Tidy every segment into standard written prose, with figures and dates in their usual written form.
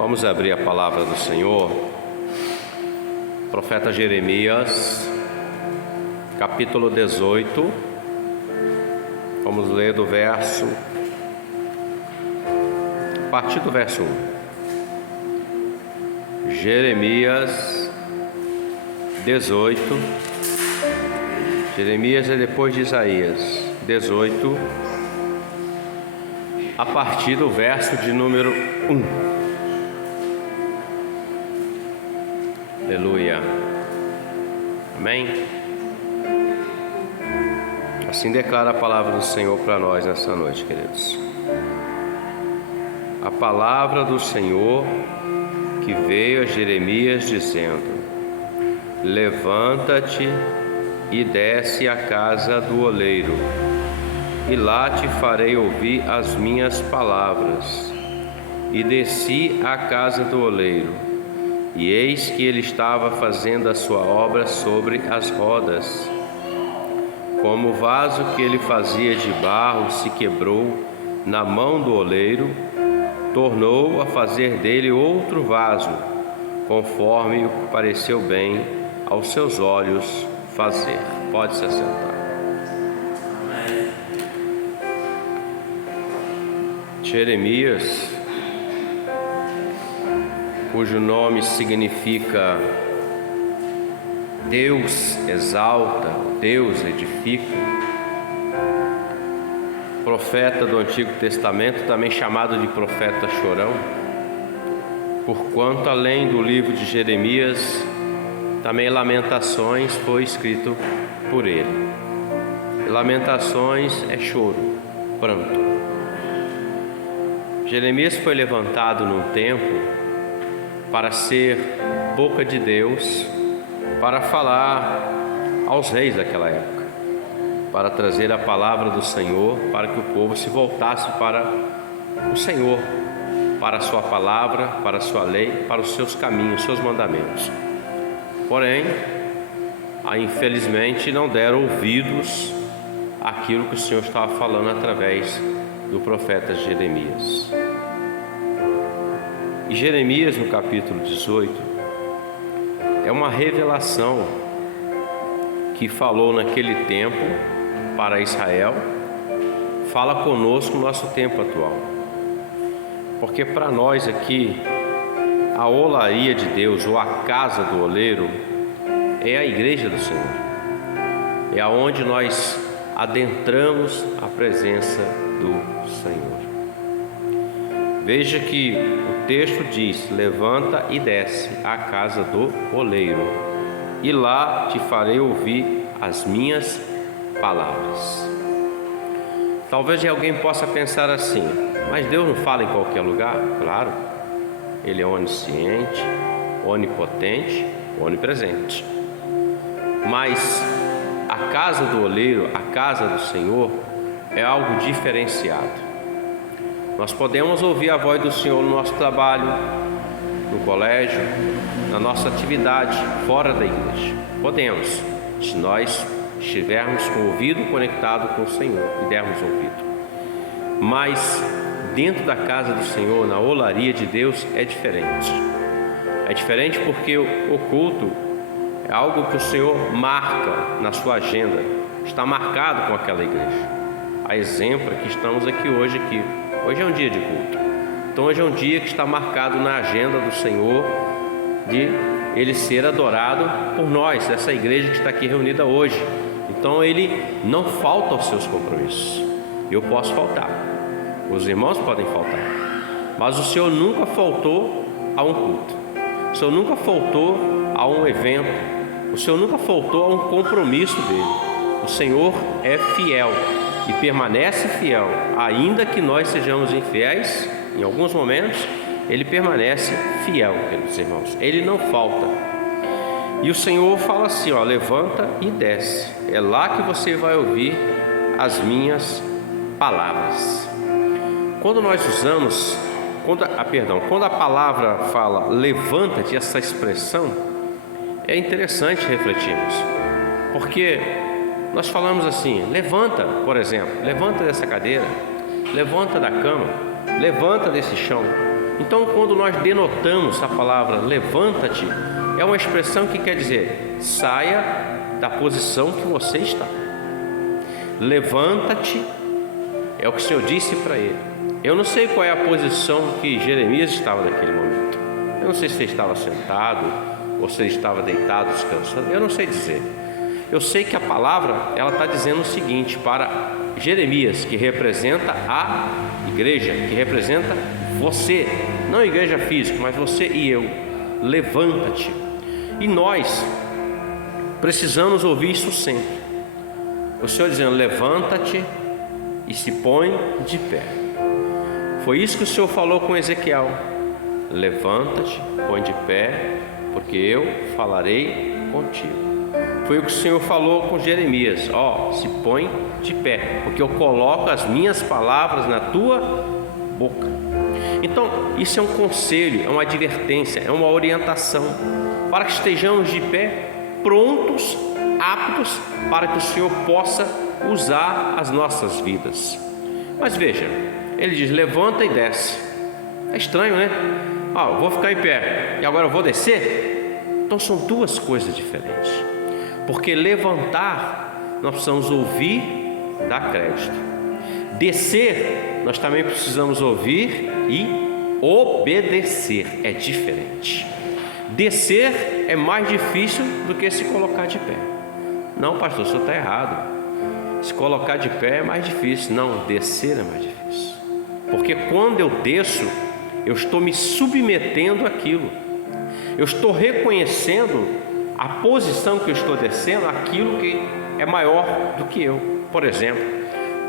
Vamos abrir a palavra do Senhor, profeta Jeremias, capítulo 18, vamos ler do verso, a partir do verso 1. Jeremias 18, Jeremias é depois de Isaías, 18, a partir do verso de número 1. Aleluia. Amém? Assim declara a palavra do Senhor para nós nessa noite, queridos. A palavra do Senhor que veio a Jeremias dizendo: levanta-te e desce à casa do oleiro, e lá te farei ouvir as minhas palavras. E desci à casa do oleiro, e eis que ele estava fazendo a sua obra sobre as rodas. Como o vaso que ele fazia de barro se quebrou na mão do oleiro, tornou a fazer dele outro vaso, conforme o que pareceu bem aos seus olhos fazer. Pode se assentar. Jeremias, cujo nome significa Deus exalta, Deus edifica, profeta do Antigo Testamento, também chamado de profeta chorão, porquanto além do livro de Jeremias, também Lamentações foi escrito por ele. Lamentações é choro, pranto. Jeremias foi levantado num tempo para ser boca de Deus, para falar aos reis daquela época, para trazer a palavra do Senhor, para que o povo se voltasse para o Senhor, para a sua palavra, para a sua lei, para os seus caminhos, seus mandamentos. Porém, infelizmente não deram ouvidos àquilo que o Senhor estava falando através do profeta Jeremias. E Jeremias, no capítulo 18, é uma revelação que falou naquele tempo para Israel, fala conosco no nosso tempo atual. Porque para nós aqui, a olaria de Deus, ou a casa do oleiro, é a igreja do Senhor. É aonde nós adentramos a presença do Senhor. Veja que o texto diz: levanta e desce à casa do oleiro, e lá te farei ouvir as minhas palavras. Talvez alguém possa pensar assim: mas Deus não fala em qualquer lugar? Claro, Ele é onisciente, onipotente, onipresente. Mas a casa do oleiro, a casa do Senhor, é algo diferenciado. Nós podemos ouvir a voz do Senhor no nosso trabalho, no colégio, na nossa atividade fora da igreja. Podemos, se nós estivermos com o ouvido conectado com o Senhor e dermos ouvido. Mas dentro da casa do Senhor, na olaria de Deus, é diferente. É diferente porque o culto é algo que o Senhor marca na sua agenda, está marcado com aquela igreja. A exemplo que estamos aqui hoje. Hoje é um dia de culto. Então hoje é um dia que está marcado na agenda do Senhor de Ele ser adorado por nós, essa igreja que está aqui reunida hoje. Então Ele não falta aos seus compromissos. Eu posso faltar, os irmãos podem faltar, mas o Senhor nunca faltou a um culto. O Senhor nunca faltou a um evento. O Senhor nunca faltou a um compromisso dele. O Senhor é fiel e permanece fiel, ainda que nós sejamos infiéis em alguns momentos. Ele permanece fiel, queridos irmãos. Ele não falta. E o Senhor fala assim, levanta e desce. É lá que você vai ouvir as minhas palavras. Quando nós usamos, quando a palavra fala levanta-te, essa expressão, é interessante refletirmos, porque nós falamos assim: levanta, por exemplo, levanta dessa cadeira, levanta da cama, levanta desse chão. Então, quando nós denotamos a palavra levanta-te, é uma expressão que quer dizer: saia da posição que você está. Levanta-te, é o que o Senhor disse para ele. Eu não sei qual é a posição que Jeremias estava naquele momento. Eu não sei se ele estava sentado ou se ele estava deitado, descansando. Eu não sei dizer. Eu sei que a palavra, ela está dizendo o seguinte para Jeremias, que representa a igreja, que representa você, não a igreja física, mas você e eu. Levanta-te. E nós precisamos ouvir isso sempre. O Senhor dizendo: levanta-te e se põe de pé. Foi isso que o Senhor falou com Ezequiel: levanta-te, põe de pé, porque eu falarei contigo. Foi o que o Senhor falou com Jeremias: se põe de pé, porque eu coloco as minhas palavras na tua boca. Então, isso é um conselho, é uma advertência, é uma orientação, para que estejamos de pé, prontos, aptos, para que o Senhor possa usar as nossas vidas. Mas veja, ele diz: levanta e desce. É estranho, né? Vou ficar em pé e agora eu vou descer? Então são duas coisas diferentes. Porque levantar, nós precisamos ouvir, dar crédito. Descer, nós também precisamos ouvir e obedecer. É diferente. Descer é mais difícil do que se colocar de pé. Não, pastor, o senhor está errado. Se colocar de pé é mais difícil. Não, descer é mais difícil. Porque quando eu desço, eu estou me submetendo àquilo. Eu estou reconhecendo a posição que eu estou descendo, aquilo que é maior do que eu. Por exemplo,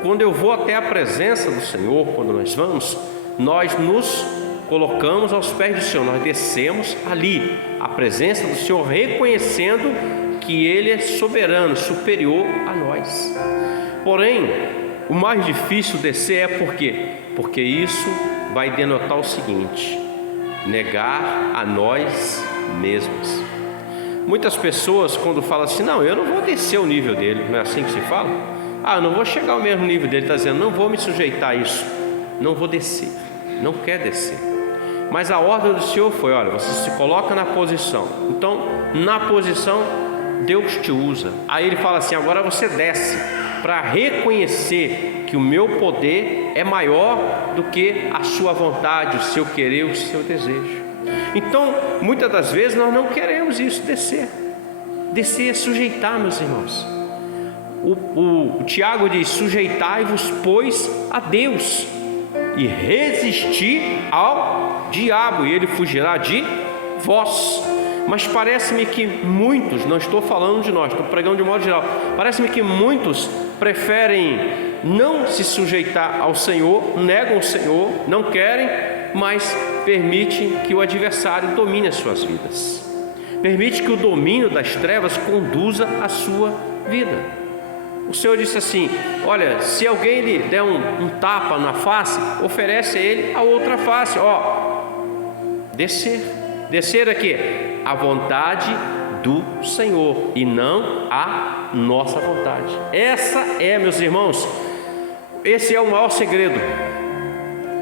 quando eu vou até a presença do Senhor, quando nós vamos, nós nos colocamos aos pés do Senhor, nós descemos ali, a presença do Senhor, reconhecendo que Ele é soberano, superior a nós. Porém, o mais difícil descer é por quê? Porque isso vai denotar o seguinte: negar a nós mesmos. Muitas pessoas, quando falam assim: não, eu não vou descer o nível dele, não é assim que se fala? Eu não vou chegar ao mesmo nível dele, está dizendo, não vou me sujeitar a isso, não vou descer, não quer descer. Mas a ordem do Senhor foi: olha, você se coloca na posição. Então, na posição, Deus te usa. Aí ele fala assim: agora você desce, para reconhecer que o meu poder é maior do que a sua vontade, o seu querer, o seu desejo. Então, muitas das vezes nós não queremos isso, descer. Descer é sujeitar, meus irmãos. O Tiago diz: sujeitai-vos, pois, a Deus, e resistir ao diabo, e ele fugirá de vós. Mas parece-me que muitos, não estou falando de nós, estou pregando de modo geral, parece-me que muitos preferem não se sujeitar ao Senhor, negam o Senhor, não querem, mas permitem que o adversário domine as suas vidas. Permite que o domínio das trevas conduza a sua vida. O Senhor disse assim: olha, se alguém lhe der um tapa na face, oferece a ele a outra face. Descer aqui, a vontade do Senhor e não a nossa vontade. Essa é, meus irmãos, esse é o maior segredo.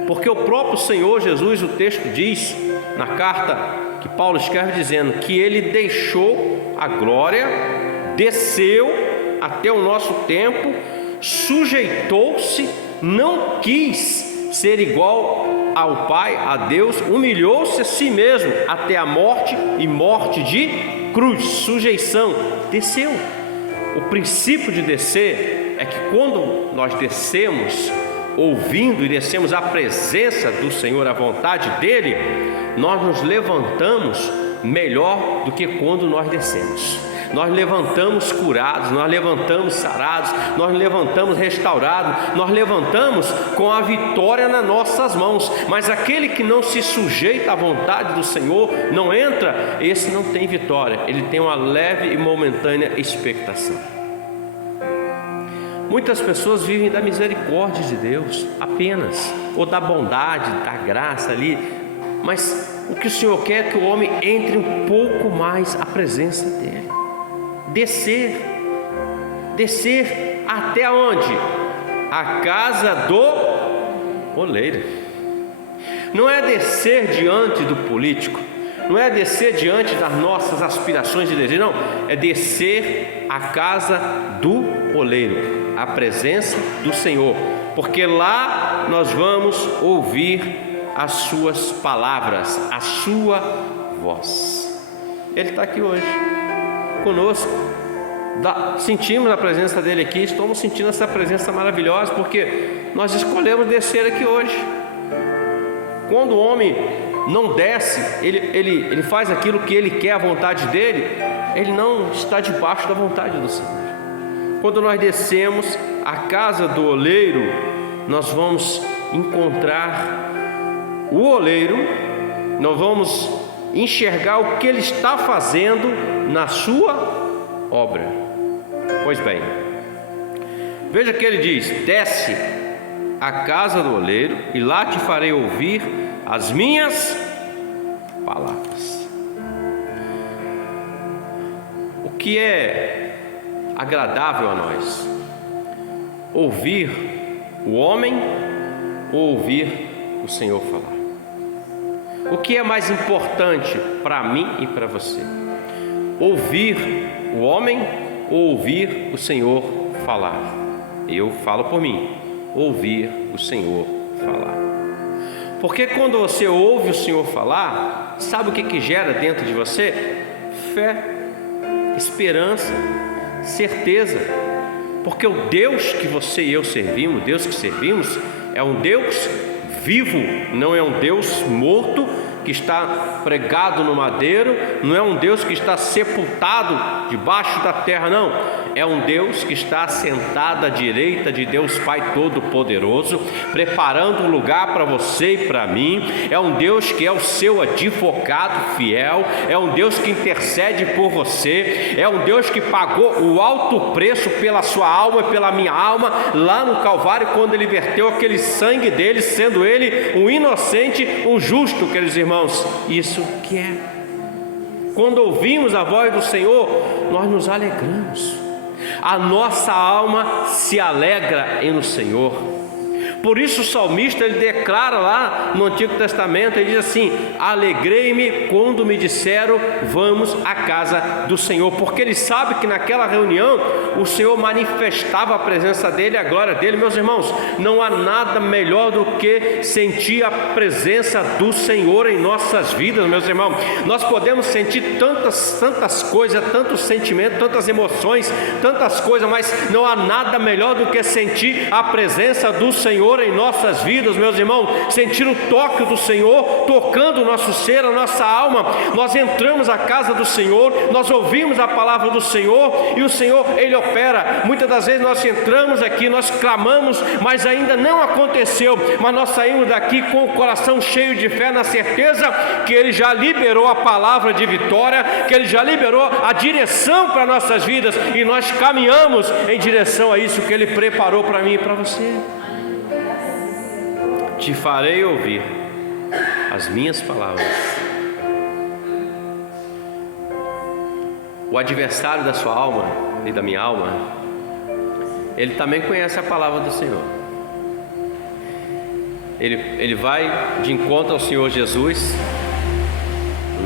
Porque o próprio Senhor Jesus, o texto diz na carta que Paulo escreve, dizendo que Ele deixou a glória, desceu até o nosso tempo, sujeitou-se, não quis ser igual ao Pai, a Deus, humilhou-se a si mesmo até a morte, e morte de cruz, sujeição, desceu. O princípio de descer é que quando nós descemos, ouvindo e descemos à presença do Senhor, à vontade dEle, nós nos levantamos melhor do que quando nós descemos. Nós levantamos curados, nós levantamos sarados, nós levantamos restaurados, nós levantamos com a vitória nas nossas mãos. Mas aquele que não se sujeita à vontade do Senhor, não entra, esse não tem vitória, ele tem uma leve e momentânea expectação. Muitas pessoas vivem da misericórdia de Deus apenas, ou da bondade, da graça ali, mas o que o Senhor quer é que o homem entre um pouco mais à presença dEle. Descer até onde? A casa do oleiro. Não é descer diante do político, não é descer diante das nossas aspirações e desejos, não, é descer à casa do oleiro, à presença do Senhor, porque lá nós vamos ouvir as suas palavras, a sua voz. Ele está aqui hoje conosco, sentimos a presença dele aqui, estamos sentindo essa presença maravilhosa, porque nós escolhemos descer aqui hoje. Quando o homem não desce, ele faz aquilo que ele quer, a vontade dele, ele não está debaixo da vontade do Senhor. Quando nós descemos à casa do oleiro, nós vamos encontrar o oleiro, nós vamos enxergar o que ele está fazendo na sua obra. Pois bem, veja que ele diz: desce à casa do oleiro e lá te farei ouvir as minhas palavras. O que é agradável a nós? Ouvir o homem ou ouvir o Senhor falar? O que é mais importante para mim e para você? Ouvir o homem ou ouvir o Senhor falar? Eu falo por mim, ouvir o Senhor falar. Porque quando você ouve o Senhor falar, sabe o que gera dentro de você? Fé, esperança, certeza. Porque o Deus que você e eu servimos, o Deus que servimos, é um Deus vivo, não é um Deus morto que está pregado no madeiro, não é um Deus que está sepultado debaixo da terra, não. É um Deus que está sentado à direita de Deus Pai Todo-Poderoso, preparando um lugar para você e para mim. É um Deus que é o seu advogado fiel, é um Deus que intercede por você, é um Deus que pagou o alto preço pela sua alma e pela minha alma, lá no Calvário, quando Ele verteu aquele sangue dele, sendo Ele um inocente, um justo, queridos irmãos. Isso que é. Quando ouvimos a voz do Senhor, nós nos alegramos. A nossa alma se alegra no Senhor. Por isso o salmista, ele declara lá no Antigo Testamento, ele diz assim: alegrei-me quando me disseram vamos à casa do Senhor, porque ele sabe que naquela reunião o Senhor manifestava a presença dele, a glória dele. Meus irmãos, não há nada melhor do que sentir a presença do Senhor em nossas vidas, meus irmãos. Nós podemos sentir tantas coisas, tantos sentimentos, tantas emoções, tantas coisas, mas não há nada melhor do que sentir a presença do Senhor em nossas vidas, meus irmãos. Sentir o toque do Senhor tocando o nosso ser, a nossa alma. Nós entramos à casa do Senhor, nós ouvimos a palavra do Senhor e o Senhor, Ele opera. Muitas das vezes nós entramos aqui, nós clamamos, mas ainda não aconteceu, mas nós saímos daqui com o coração cheio de fé, na certeza que Ele já liberou a palavra de vitória, que Ele já liberou a direção para nossas vidas, e nós caminhamos em direção a isso que Ele preparou para mim e para você. Te farei ouvir as minhas palavras. O adversário da sua alma e da minha alma, ele também conhece a palavra do Senhor. Ele vai de encontro ao Senhor Jesus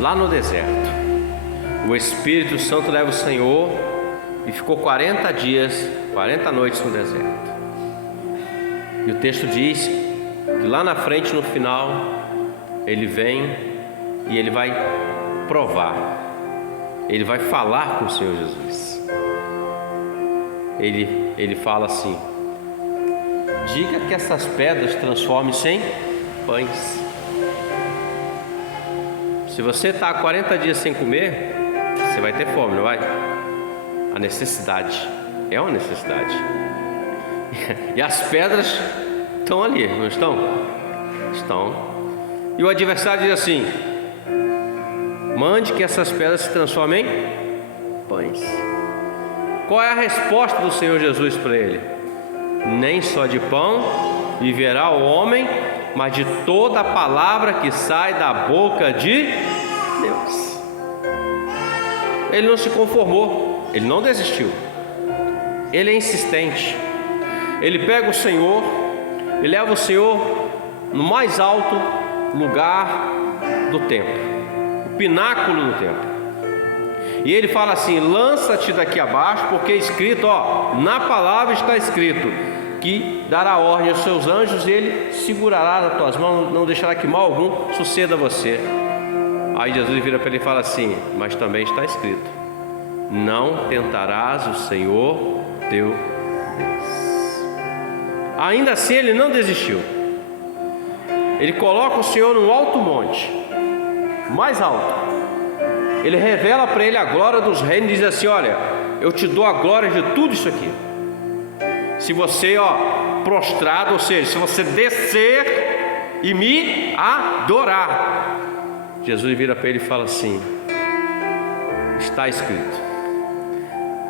lá no deserto. O Espírito Santo leva o Senhor e ficou 40 dias, 40 noites no deserto. E o texto diz que lá na frente, no final, ele vem e ele vai provar, ele vai falar com o Senhor Jesus. Ele fala assim: diga que essas pedras transformem-se em pães. Se você está há 40 dias sem comer, você vai ter fome, não vai? A necessidade, é uma necessidade. E as pedras estão ali, não estão? Estão. E o adversário diz assim: mande que essas pedras se transformem em pães. Qual é a resposta do Senhor Jesus para ele? Nem só de pão viverá o homem, mas de toda a palavra que sai da boca de Deus. Ele não se conformou, ele não desistiu, ele é insistente. Ele pega o Senhor, ele leva o Senhor no mais alto, lugar do templo, o pináculo do templo. E ele fala assim: lança-te daqui abaixo, porque é escrito, na palavra está escrito, que dará ordem aos seus anjos, e ele segurará nas tuas mãos, não deixará que mal algum suceda a você. Aí Jesus vira para ele e fala assim: mas também está escrito, não tentarás o Senhor teu Deus. Ainda assim ele não desistiu. Ele coloca o Senhor num alto monte, mais alto. Ele revela para ele a glória dos reinos e diz assim: olha, eu te dou a glória de tudo isso aqui. Se você, prostrado, ou seja, se você descer e me adorar. Jesus vira para ele e fala assim: está escrito,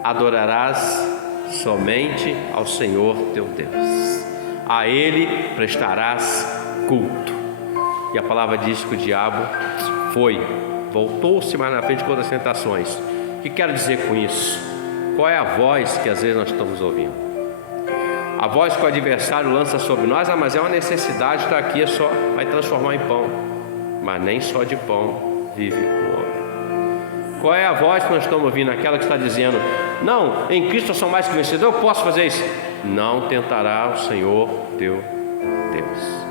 adorarás somente ao Senhor teu Deus, a Ele prestarás culto. E a palavra diz que o diabo voltou-se mais na frente com outras tentações. O que quero dizer com isso? Qual é a voz que às vezes nós estamos ouvindo? A voz que o adversário lança sobre nós: mas é uma necessidade, está aqui, só vai transformar em pão. Mas nem só de pão vive o homem. Qual é a voz que nós estamos ouvindo? Aquela que está dizendo: não, em Cristo eu sou mais que vencedor, eu posso fazer isso. Não tentará o Senhor teu Deus.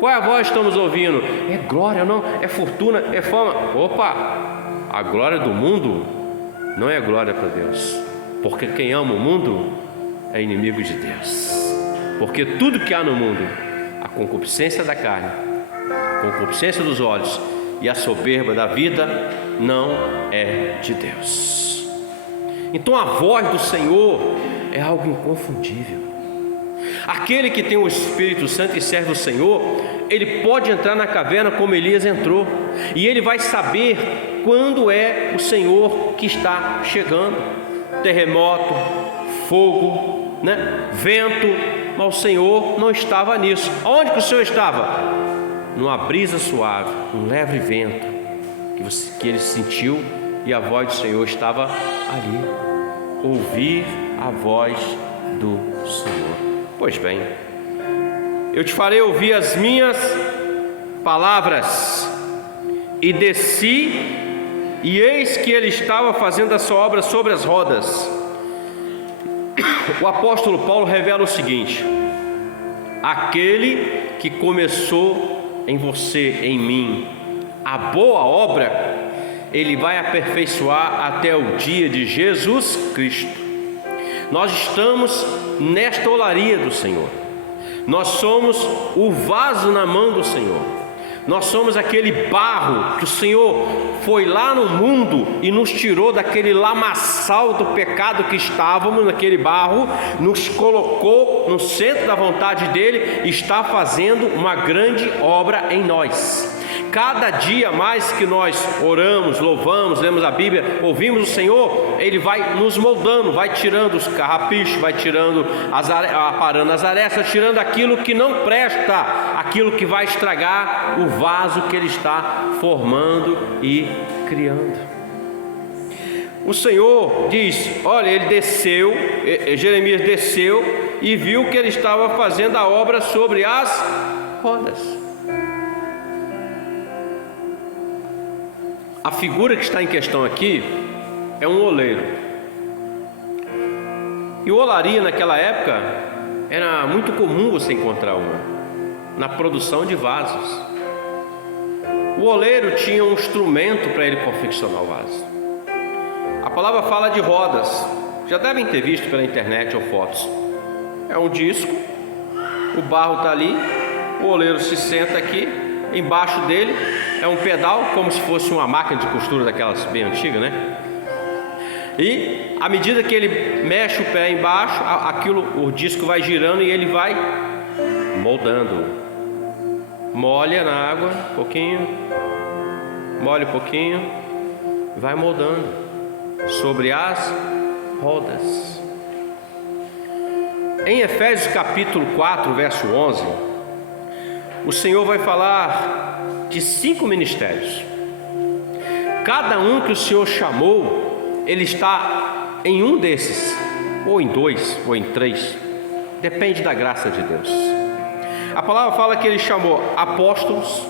Qual é a voz que estamos ouvindo? É glória, não, é fortuna, é fama. Opa, a glória do mundo não é glória para Deus, porque quem ama o mundo é inimigo de Deus. Porque tudo que há no mundo, a concupiscência da carne, a concupiscência dos olhos e a soberba da vida, não é de Deus. Então a voz do Senhor é algo inconfundível. Aquele que tem o Espírito Santo e serve o Senhor, ele pode entrar na caverna como Elias entrou, e ele vai saber quando é o Senhor que está chegando. Terremoto, fogo, vento, mas o Senhor não estava nisso. Onde que o Senhor estava? Numa brisa suave, um leve vento que ele sentiu, e a voz do Senhor estava ali. Ouvir a voz do Senhor. Pois bem, eu te farei ouvir as minhas palavras. E desci, e eis que ele estava fazendo a sua obra sobre as rodas. O apóstolo Paulo revela o seguinte: aquele que começou em você, em mim, a boa obra, ele vai aperfeiçoar até o dia de Jesus Cristo. Nós estamos nesta olaria do Senhor. Nós somos o vaso na mão do Senhor. Nós somos aquele barro que o Senhor foi lá no mundo e nos tirou daquele lamaçal do pecado que estávamos, naquele barro, nos colocou no centro da vontade dEle e está fazendo uma grande obra em nós. Cada dia mais que nós oramos, louvamos, lemos a Bíblia, ouvimos o Senhor, Ele vai nos moldando, vai tirando os carrapichos, vai tirando aparando as arestas, tirando aquilo que não presta, aquilo que vai estragar o vaso que Ele está formando e criando. O Senhor diz: olha, ele desceu, Jeremias desceu e viu que ele estava fazendo a obra sobre as rodas. A figura que está em questão aqui é um oleiro. E olaria naquela época era muito comum você encontrar uma na produção de vasos. O oleiro tinha um instrumento para ele confeccionar o vaso. A palavra fala de rodas. Já devem ter visto pela internet ou fotos. É um disco, o barro está ali, o oleiro se senta aqui, embaixo dele é um pedal, como se fosse uma máquina de costura daquelas bem antigas, E à medida que ele mexe o pé embaixo, o disco vai girando e ele vai moldando. Molha na água um pouquinho, molha um pouquinho, vai moldando sobre as rodas. Em Efésios capítulo 4, verso 11, o Senhor vai falar de 5 ministérios. Cada um que o Senhor chamou, ele está em um desses, ou em 2, ou em 3, depende da graça de Deus. A palavra fala que ele chamou apóstolos,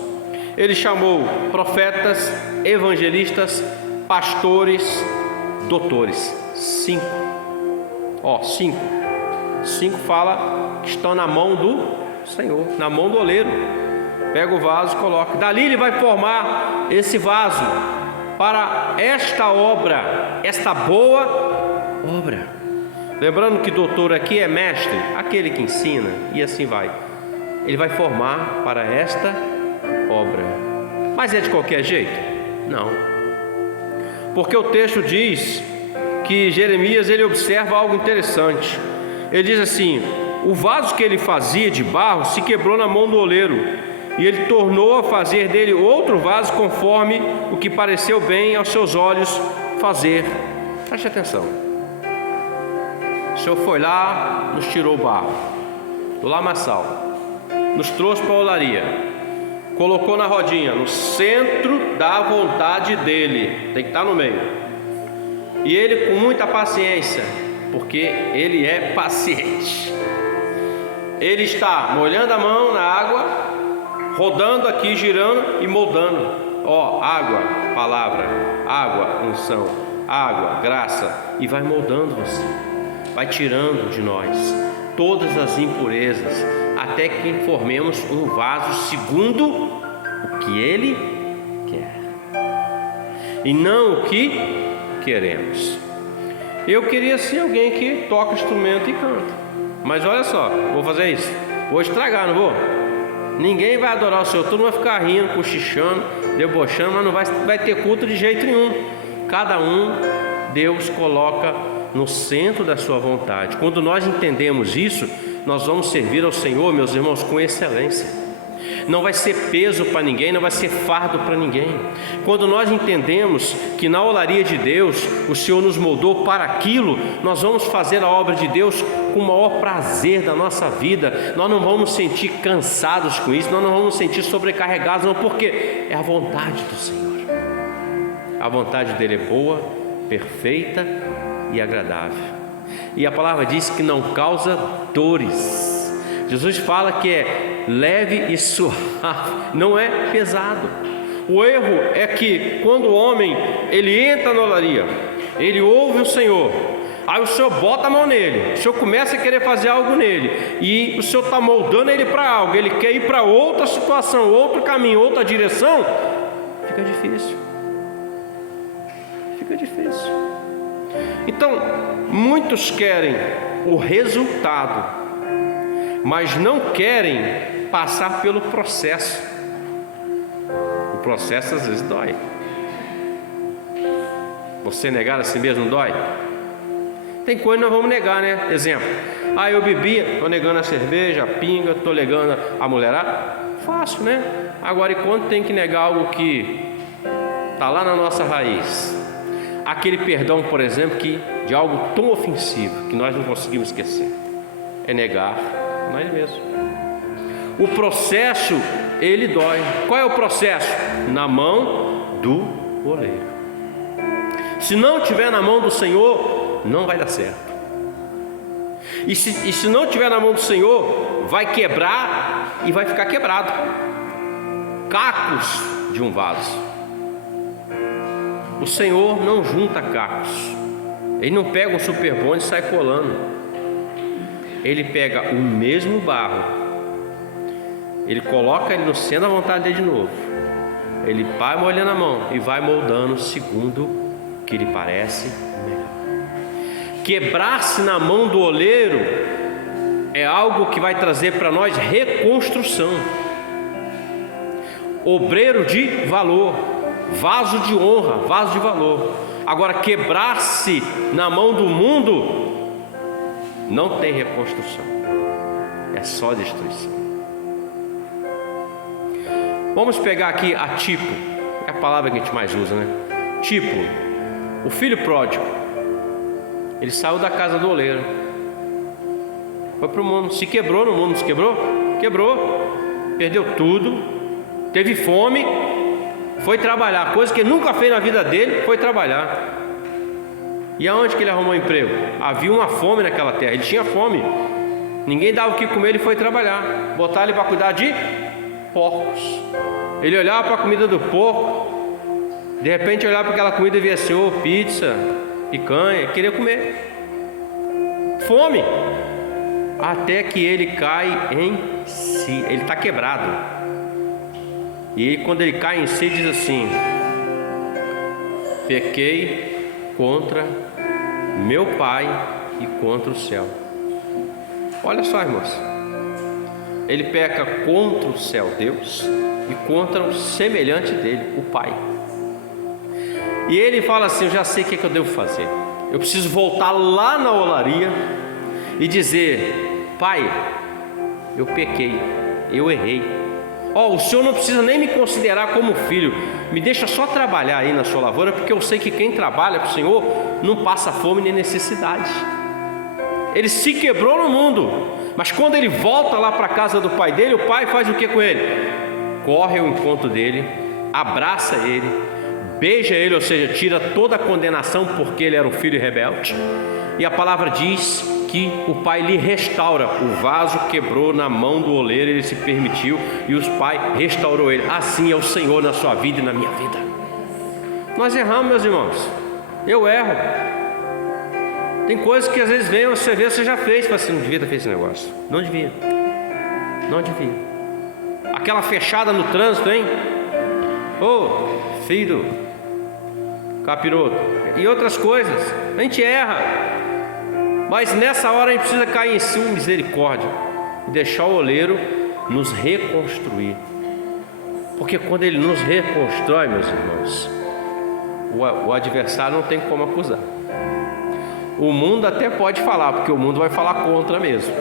Ele chamou profetas, evangelistas, pastores, doutores. 5. 5. 5 fala que estão na mão do Senhor, na mão do oleiro. Pega o vaso e coloca. Dali ele vai formar esse vaso para esta obra, esta boa obra. Lembrando que doutor aqui é mestre, aquele que ensina, e assim vai. Ele vai formar para esta obra. Mas é de qualquer jeito? Não. Porque o texto diz que Jeremias ele observa algo interessante. Ele diz assim: o vaso que ele fazia de barro se quebrou na mão do oleiro, e ele tornou a fazer dele outro vaso conforme o que pareceu bem aos seus olhos fazer. Preste atenção. O Senhor foi lá, nos tirou o barro do lamaçal, nos trouxe para a olaria, colocou na rodinha, no centro da vontade dele, tem que estar no meio. E ele, com muita paciência, porque ele é paciente, ele está molhando a mão na água, rodando aqui, girando e moldando. Água, palavra, água, unção, água, graça, e vai moldando você, vai tirando de nós todas as impurezas, até que formemos um vaso segundo o que Ele quer, e não o que queremos. Eu queria ser alguém que toca instrumento e canta, mas olha só, vou fazer isso, vou estragar, não vou? Ninguém vai adorar o Senhor, todo mundo vai ficar rindo, cochichando, debochando, mas não vai ter culto de jeito nenhum. Cada um, Deus coloca no centro da sua vontade. Quando nós entendemos isso, nós vamos servir ao Senhor, meus irmãos, com excelência. Não vai ser peso para ninguém, não vai ser fardo para ninguém. Quando nós entendemos que na olaria de Deus o Senhor nos moldou para aquilo, nós vamos fazer a obra de Deus com o maior prazer da nossa vida. Nós não vamos sentir cansados com isso, nós não vamos sentir sobrecarregados, não, porque é a vontade do Senhor. A vontade dele é boa, perfeita e agradável. E a palavra diz que não causa dores. Jesus fala que é leve e suave, não é pesado. O erro é que quando o homem ele entra na olaria, ele ouve o Senhor, aí o Senhor bota a mão nele, o Senhor começa a querer fazer algo nele, e o Senhor está moldando ele para algo, ele quer ir para outra situação, outro caminho, outra direção, fica difícil. Fica difícil. Então, muitos querem o resultado, mas não querem passar pelo processo. O processo às vezes dói. Você negar a si mesmo dói? Tem coisa que nós vamos negar, né? Exemplo: eu bebia, estou negando a cerveja, a pinga, estou negando a mulherada. Fácil, né? Agora, e quando tem que negar algo que está lá na nossa raiz? Aquele perdão, por exemplo, de algo tão ofensivo que nós não conseguimos esquecer. É negar nós mesmos. O processo, ele dói. Qual é o processo? Na mão do oleiro. Se não tiver na mão do Senhor, não vai dar certo. E se não tiver na mão do Senhor, vai quebrar e vai ficar quebrado. Cacos de um vaso. O Senhor não junta cacos. Ele não pega um super bom e sai colando. Ele pega o mesmo barro, ele coloca ele no centro da vontade dele de novo, ele vai molhando a mão e vai moldando segundo o que lhe parece melhor. Quebrar-se na mão do oleiro é algo que vai trazer para nós reconstrução. Obreiro de valor, vaso de honra, vaso de valor. Agora, quebrar-se na mão do mundo não tem reconstrução, é só destruição. Vamos pegar aqui a tipo, é a palavra que a gente mais usa, né? Tipo, o filho pródigo, ele saiu da casa do oleiro, foi para o mundo, se quebrou no mundo, não se quebrou? Quebrou, perdeu tudo, teve fome, foi trabalhar, coisa que ele nunca fez na vida dele, foi trabalhar. E aonde que ele arrumou emprego? Havia uma fome naquela terra, ele tinha fome, ninguém dava o que comer, ele foi trabalhar, botaram ele para cuidar de porcos. Ele olhava para a comida do porco, de repente olhava para aquela comida e via assim, pizza, picanha, queria comer. Fome. Até que ele cai em si, ele está quebrado. E aí, quando ele cai em si, diz assim: pequei contra meu Pai e contra o céu. Olha só, irmãos, ele peca contra o céu, Deus, e contra o semelhante dele, o Pai. E ele fala assim: eu já sei o que eu devo fazer. Eu preciso voltar lá na olaria e dizer: Pai, eu pequei, eu errei. O Senhor não precisa nem me considerar como filho, me deixa só trabalhar aí na sua lavoura, porque eu sei que quem trabalha para o Senhor não passa fome nem necessidade. Ele se quebrou no mundo, mas quando ele volta lá para a casa do pai dele, o pai faz o que com ele? Corre ao encontro dele, abraça ele, beija ele, ou seja, tira toda a condenação porque ele era um filho rebelde. E a palavra diz que o pai lhe restaura. O vaso quebrou na mão do oleiro, ele se permitiu e o pai restaurou ele. Assim é o Senhor na sua vida e na minha vida. Nós erramos, meus irmãos. Eu erro. Tem coisas que às vezes vem, você vê, você já fez, fala assim: não devia ter feito esse negócio. Não devia. Aquela fechada no trânsito, hein? Filho, capiroto. E outras coisas. A gente erra. Mas nessa hora a gente precisa cair em si em misericórdia e deixar o oleiro nos reconstruir. Porque quando ele nos reconstrói, meus irmãos, o adversário não tem como acusar. O mundo até pode falar, porque o mundo vai falar contra mesmo.